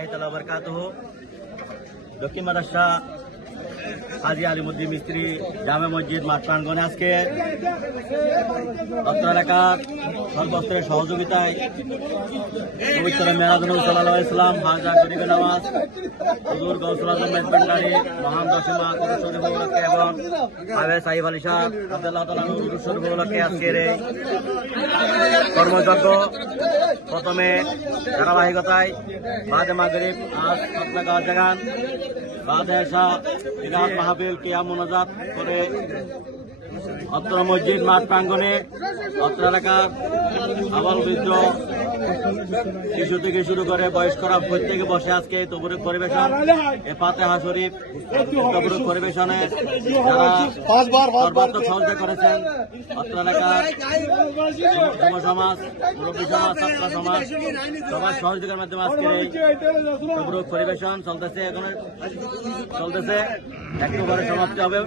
রহমতুল্লাহি তাআলা ওয়া বারাকাতুহু। দক্ষিণ মাদ্রাসা হাজী আলিমুদ্দিন মিস্ত্রি জামে মসজিদ মাঠ প্রাঙ্গণে আজকে অত্র এলাকার সর্বস্তরের সহযোগিতায় পবিত্র মেরাজ নবী সাল্লাল্লাহু আলাইহি ওয়াসাল্লাম হাজা গরিবে নওয়াজ হুজুর গৌসুল আজম মেজবান্ডারি মহান দশমা কুরুশরী উপলক্ষে এবং আবেদ সাহিব আলী শাহ রাদিয়াল্লাহু তাআলা কুরুশরী উপলক্ষে আজকের এই কর্মযজ্ঞ প্রথমে ধারাবাহিকতায় বাদে মাগরিব আজ আপনার জাগান বাদে এসা ইরাত মাহফিল কিয়াম মুনাজাত করে অত্র মসজিদ মাঠ প্রাঙ্গণে অত্র এলাকার আবাল বৃদ্ধ শিশু থেকে শুরু করে বয়স্করা প্রত্যেকে বসে আজকে তবরুক পরিবেশন এ ফাতিহা শরীফ তবরুক পরিবেশনে যারা সর্বাত্মক সহযোগিতা করেছেন অত্র এলাকার যুব সমাজ মুরব্বী সমাজ ছাত্র সমাজ সবার সহযোগিতার মাধ্যমে আজকের এই তবরুক পরিবেশন চলতেছে একটু পরে সমাপ্তি হবে।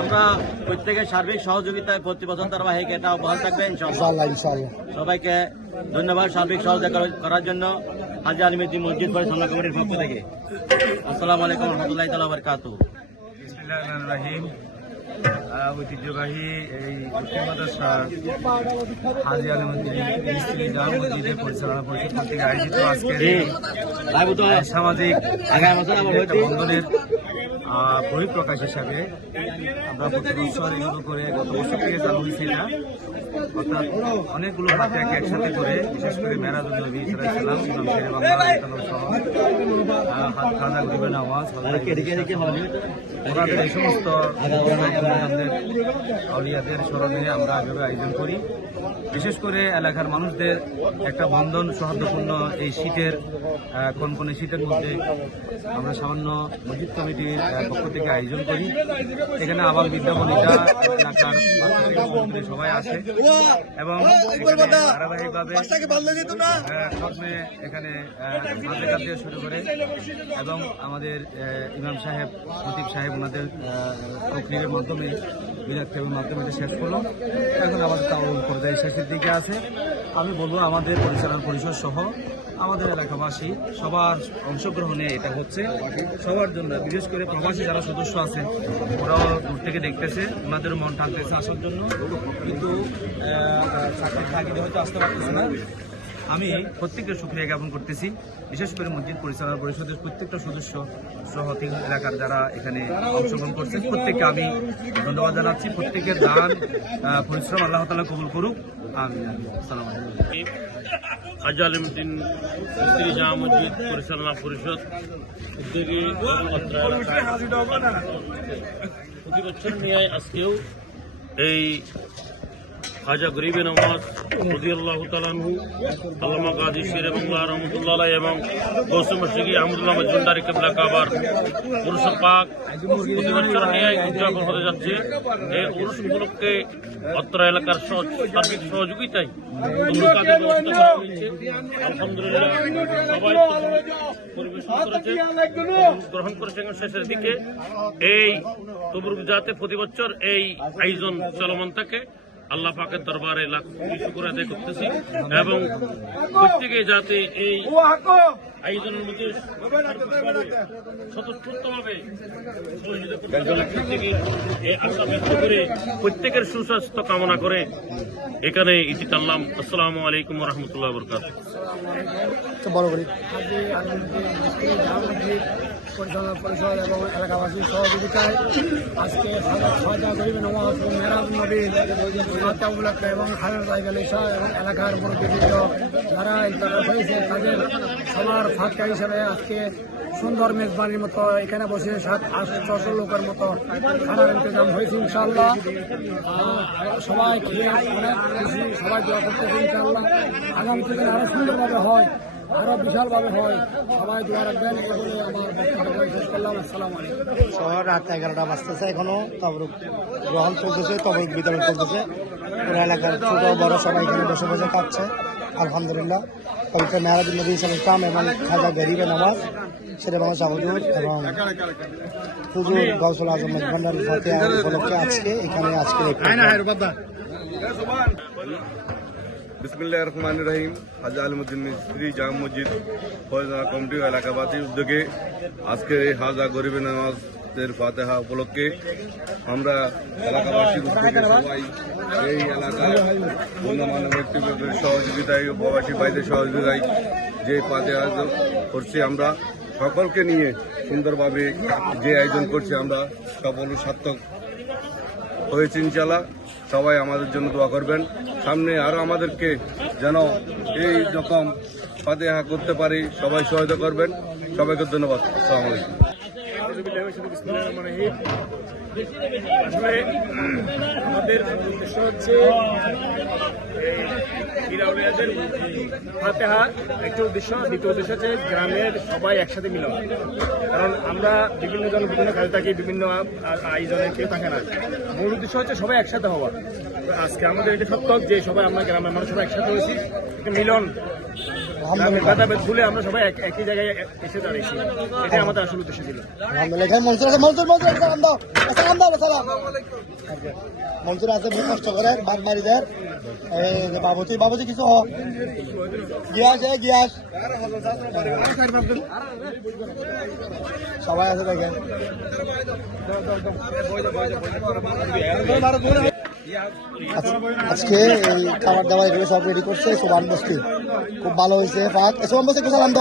আমরা প্রত্যেকের সার্বিক সহযোগিতায় প্রতি বছর ধারাবাহিক এটা অব্যাহত থাকবে ইনশাআল্লাহ। সবাইকে ধন্যবাদ সার্বিক সহযোগিতা করার জন্য হাজী আলিমুদ্দিন মসজিদ পরিচালনা কমিটির পক্ষ থেকে। আসসালামু আলাইকুম রহমতুল্লাহি তাআলা ওয়া বারাকাতুহু। বিসমিল্লাহির রহমানির রহিম। ঐতিহ্যবাহী এই দক্ষিণ মাদ্রাসা হাজী আলিমুদ্দিন মিস্ত্রি জামে মসজিদের পরিচালনা পরিষদ কর্তৃক আয়োজিত আজকের সামাজিক বন্ধনের বহিঃপ্রকাশ হিসাবে আমরা প্রতি বছর এগুলো করে গত বছর থেকে চালু হয়েছে এটা, অর্থাৎ অনেকগুলো ফাতিহা একসাথে করে বিশেষ করে মেরাজুন নবী সাল্লাল্লাহু আলাইহি ওয়াসাল্লাম খাজা গরিবে নওয়াজ ওনাদের এই সমস্ত আউলিয়াদের স্মরণে আমরা এভাবে আয়োজন করি। বিশেষ করে এলাকার মানুষদের একটা বন্ধন সৌহার্দ্যপূর্ণ এই শীতের কনকনে শীতের মধ্যে আমরা সামান্য মসজিদ কমিটির পক্ষ থেকে আয়োজন করি। এখানে আবাল বিদ্যাবনিতা এলাকার সবাই আসে এবং ধারাবাহিকভাবে প্রথমে এখানে মাদ্রাসা দিয়ে শুরু করে এবং আমাদের ইমাম সাহেব খতিব সাহেব ওনাদের প্রক্রিয়ার মাধ্যমে বিরাটের মাধ্যমে এটা শেষ করলো। এখন আমাদের তাও পর্যায়ে শেষের দিকে আছে। আমি বলবো আমাদের পরিচালনা পরিষদ সহ আমাদের এলাকাবাসী সবার অংশগ্রহণে এটা হচ্ছে সবার জন্য, বিশেষ করে প্রবাসী যারা সদস্য আছেন ওরাও দূর থেকে দেখতেছে, ওনাদের মন টানতেছে আসার জন্য, কিন্তু চাকরির তাগিদে হয়তো আসতে পারতেছে না। আমি প্রত্যেকের শুকরিয়া জ্ঞাপন করতেছি, বিশেষ করে মসজিদ পরিচালনা পরিষদের প্রত্যেকটা সদস্য সহ তিন এলাকার যারা এখানে অংশগ্রহণ করছেন প্রত্যেককে আমি ধন্যবাদ জানাচ্ছি। প্রত্যেকের দান পরিশ্রম আল্লাহ তাআলা কবুল করুক। আমিন। আসসালামু আলাইকুম। হাজী আলিমুদ্দিন মিস্ত্রি জামে মসজিদ পরিচালনা পরিষদ উদ্যোগী প্রতি বছর নিয়ে আজকেও এই খাজা গরিবে নওয়াজ রাদিয়াল্লাহু তাআলা আনহু আল্লামা গাজী শেরে বাংলা রহমতুল্লাহ আলাইহি এবং গৌসে মশরিকি আহমদুল্লাহ মজুমদারি কিবলা কাবার উরুস পাক প্রতি বছর নিয়ে উদযাপন হতে যাচ্ছে। এই উরুস উপলক্ষে অত্র এলাকার সার্বিক সহযোগিতায় তবরুকাদের ব্যবস্থা করা হয়েছে। আলহামদুলিল্লাহ সবাই পরিবেশন করেছে, গ্রহণ করেছেন। শেষের দিকে এই তবরুক যাতে প্রতি বছর এই আয়োজন চলমান থাকে আল্লাহ পাকের দরবারে লাখ শুকর আদায় করতেছি এবং প্রত্যেকে যাতে এই আয়োজনের মধ্যে স্বতঃস্ফূর্তভাবে আশা ব্যক্ত করে প্রত্যেকের সুস্বাস্থ্য কামনা করে এখানে ইতি টানলাম। আসসালামু আলাইকুম ওয়া রাহমাতুল্লাহি ওয়া বারাকাতুহু। পরিচালনা পরিষদ এবং এলাকাবাসীর সহযোগিতায় আজকে খাজা গরিবে নওয়াজ মেরাজ নবী উপলক্ষে এবং খালেদ আলী শাহ এবং এলাকার মুরব্বীবৃন্দ যারা ইন্তকাল হয়েছে তাদের সবার ফাঁকা হিসেবে আজকে সুন্দর মেজবানির মতো এখানে বসে 700-800 লোকের মতো খানার ইন্তজাম হয়েছে ইনশাআল্লাহ। সবাই খেয়ে অনেক খুশি, সবাই দোয়া করতেছে ইনশাআল্লাহ আগামী দিনে আরো সুন্দরভাবে হয়, আরো বিশালভাবে হয়। সবাই দোয়া রাখবেন। এই বলে আমার বক্তব্য শেষ করলাম। আসসালামু আলাইকুম। শহর রাত 11টা বাজতেছে, এখনো তবরুক গ্রহণ চলতেছে, তবরুক বিতরণ চলতেছে। পুরো এলাকার ছোট বড় সবাই এখানে বসে বসে খাচ্ছে আলহামদুলিল্লাহ। পবিত্র মেরাজুন নবী সাল্লাল্লাহু আলাইহি ওয়াসাল্লাম এবং খাজা গরিবে নওয়াজ শেরে বাংলা হুজুর এবং হুজুর গৌসুল আজম মেজবান্ডারি ফাতিহা উপলক্ষে আজকে এখানে আজকে বিসমিল্লাহির রহমানির রহিম। হাজী আলিমুদ্দিন মিস্ত্রি জামা মসজিদ ফয়জনা কমিটি ও এলাকাবাসীর উদ্যোগে আজকের এই হাজা গরিবে নামাজের ফাতেহা উপলক্ষে আমরা এলাকাবাসীর উদ্যোগে সবাই এই এলাকার গণ্যমান্য ব্যক্তিবর্গের সহযোগিতায় ও প্রবাসী ভাইদের সহযোগিতায় যে ফাতেহা করছি, আমরা সকলকে নিয়ে সুন্দরভাবে যে আয়োজন করছি আমরা সফল ও সার্থক হয়েছে ইনশাআল্লাহ। সবাই আমাদের জন্য দোয়া করবেন, সামনে আরো আমাদেরকে যেন এই রকম ফাতেহা করতে পারি, সবাই সহায়তা করবেন। সবাইকে ধন্যবাদ। আসসালামু আলাইকুম। আসলে আমাদের উদ্দেশ্য হচ্ছে হিরাউলিয়াদের ফাতেহা একটা উদ্দেশ্য, দ্বিতীয় উদ্দেশ্য হচ্ছে গ্রামের সবাই একসাথে মিলন। কারণ আমরা বিভিন্ন জন বিভিন্ন কাজে থাকি, বিভিন্ন আয়োজনে কেউ থাকে না। মূল উদ্দেশ্য হচ্ছে সবাই একসাথে হওয়া। আজকে আমাদের এটা সত্য যে সবাই আমরা গ্রামের মানুষ সবাই একসাথে হয়েছি, একটা মিলন ভেদাভেদ ভুলে আমরা সবাই একই জায়গায় এসে দাঁড়িয়েছি। এটাই আমাদের আসল উদ্দেশ্য ছিল। মঞ্চুর আছে বহু কষ্ট করে বাড়িদের বাবুজি কিছু গিয়াস সবাই আছে দেখেন। আজকে এই খাবার দাবার এগুলো সব রেডি করছে সোবান বস্তি, খুব ভালো হয়েছে। সোবান বস্তি কুশালাম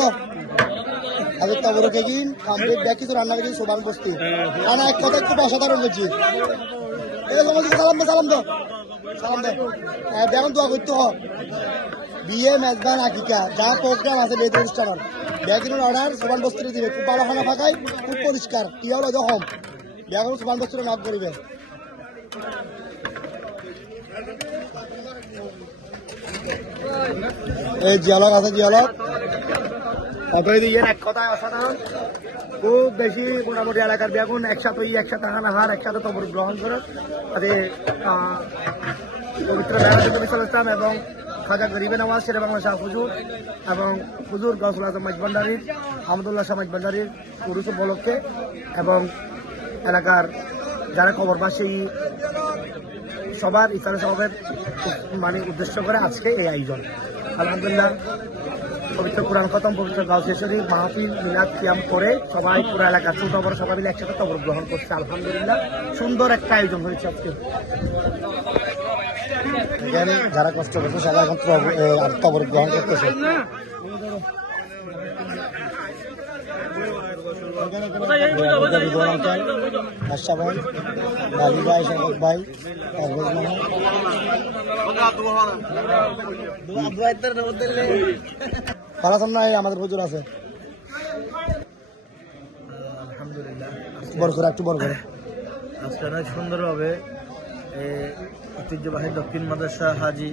তো আগে তবর কেগিন কমপ্লিট ব্যাগ কিছু রান্না করেছি সোবান বস্তি। রান্না এক কথা খুব অসাধারণ হয়েছে। সালাম দো দেখুন দোয়া করতে হোক বিয়ে মেজবান আকিকা যা প্রোগ্রাম আছে বেদ অনুষ্ঠানের ব্যাগিনের অর্ডার সোবান বস্তিরে দিবে। খুব ভালো খানা ফাঁকায়, খুব পরিষ্কার, কি হলো দেখম ব্যাগুন সোবান বস্তিরে নক করিবে। এই জিয়ালক আছে, জিয়ালক এক কথায় অসাধারণ, খুব বেশি মোটামুটি এলাকার বেগুন একসাথে হানাহার একসাথে তবর গ্রহণ করে তাদের পবিত্র ইসলাম এবং খাজা গরিবে নওয়াজ শেরে বাংলা শাহ হুজুর এবং হুজুর গৌসুল আজম মাইজভান্ডারীর আহমদুল্লাহ শাহ মাইজভান্ডারীর পুরুষ উপলক্ষে এবং এলাকার যারা খবরবাসী সবার ইফতার সমাবেশ মানে উদ্দেশ্য করে আজকে এই আয়োজন। আলহামদুলিল্লাহ পবিত্র কোরআন খতম, পবিত্র গাউসিয়া শরীফ মাহফিল মিলাদ কিয়াম করে সবাই পুরো এলাকার ছোট বড় সবাই মিলে একসাথে তবর গ্রহণ করছে। আলহামদুলিল্লাহ সুন্দর একটা আয়োজন হয়েছে আজকে। যারা কষ্ট করছে সবাই এখন তবর গ্রহণ করতেছে। আশা ভাই, বালি ভাই, শরৎ ভাই, আমাদের হুজুর আছে। আলহামদুলিল্লাহ বড় করে একটু বড় করে আজকে অনেক সুন্দরভাবে ঐতিহ্যবাহী দক্ষিণ মাদ্রাসা হাজী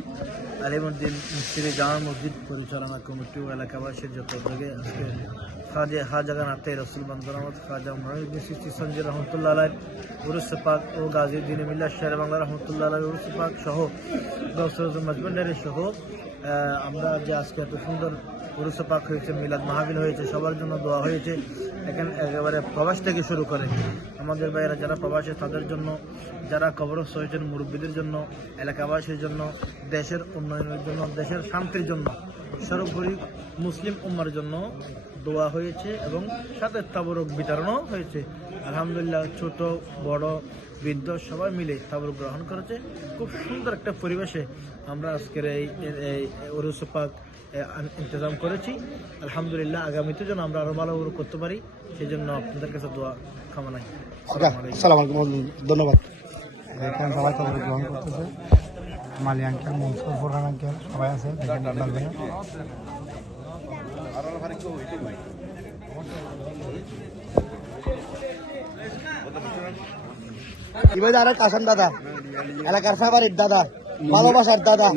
আলিমুদ্দিন মিস্ত্রি জামা মসজিদ পরিচালনা কমিটি ও এলাকাবাসীর যত উদ্যোগে আজকে হাজাগানাতে রসুল বান্দরামত খাজা মহিউদ্দিন চিশতি সঞ্জয় রহমতুল্লাহ আলাই উরুস পাক ও গাজীউদ্দিন মিল্লাহ শের বাংলা রহমতুল্লাহ আলাই উরুস পাক সহ গৌসুল মাঝবান্ডারি সহ আমরা যে আজকে এত সুন্দর উরুস পাক হয়েছে, মিলাদ মাহফিল হয়েছে, সবার জন্য দোয়া হয়েছে। এখানে একেবারে প্রবাস থেকে শুরু করে আমাদের ভাইয়েরা যারা প্রবাসে তাদের জন্য, যারা কবরস্থ হয়েছেন মুরব্বীদের জন্য, এলাকাবাসীর জন্য, দেশের উন্নয়নের জন্য, দেশের শান্তির জন্য, সর্বোপরি মুসলিম উম্মার জন্য দোয়া হয়েছে এবং সাথে তাবরক বিতরণও হয়েছে। আলহামদুলিল্লাহ ছোট বড় বৃদ্ধ সবাই মিলে তাবরক গ্রহণ করেছে। খুব সুন্দর একটা পরিবেশে আমরা আজকের এই উরুস পাক ইন্তজাম করেছি। আলহামদুলিল্লাহ আগামীতে যেন আমরা আরো ভালো করতে পারি সেই জন্য আপনাদের কাছে দোয়া কামনাই। আসসালামু আলাইকুম, ধন্যবাদ। এখানে সবাই তাবরক গ্রহণ করতেছে, মালি আঙ্কেল, মনসুর ফোরহান আঙ্কেল সবাই আছে। কাসান দাদা এলাকার ফেভারিট দাদা, ভালোবাসার দাদা,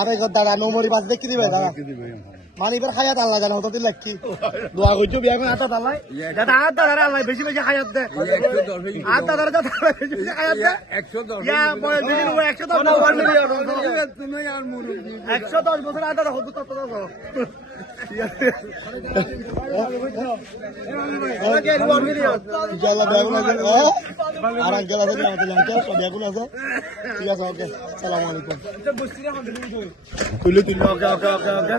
আবেগর দাদা, নৌমরি মাছ দেখতে দিবে দাদা। মানে এবার হায়াত আল্লাহ জানে হতো দিল কি দোয়া করছো বিয়া করে আতা আল্লাহ দাদা আত দাদার আল্লাহ বেশি বেশি হায়াত দে, আত দাদার দাদা বেশি বেশি হায়াত দে। 110 বছর আত দাদা হতো তত ইনশাআল্লাহ আর আঙ্কেল আছে আমাদের আঙ্কেল সবাই এখন আছে ঠিক আছে ওকে সালাম আলাইকুম তুলে তুলে ওকে ওকে ওকে ওকে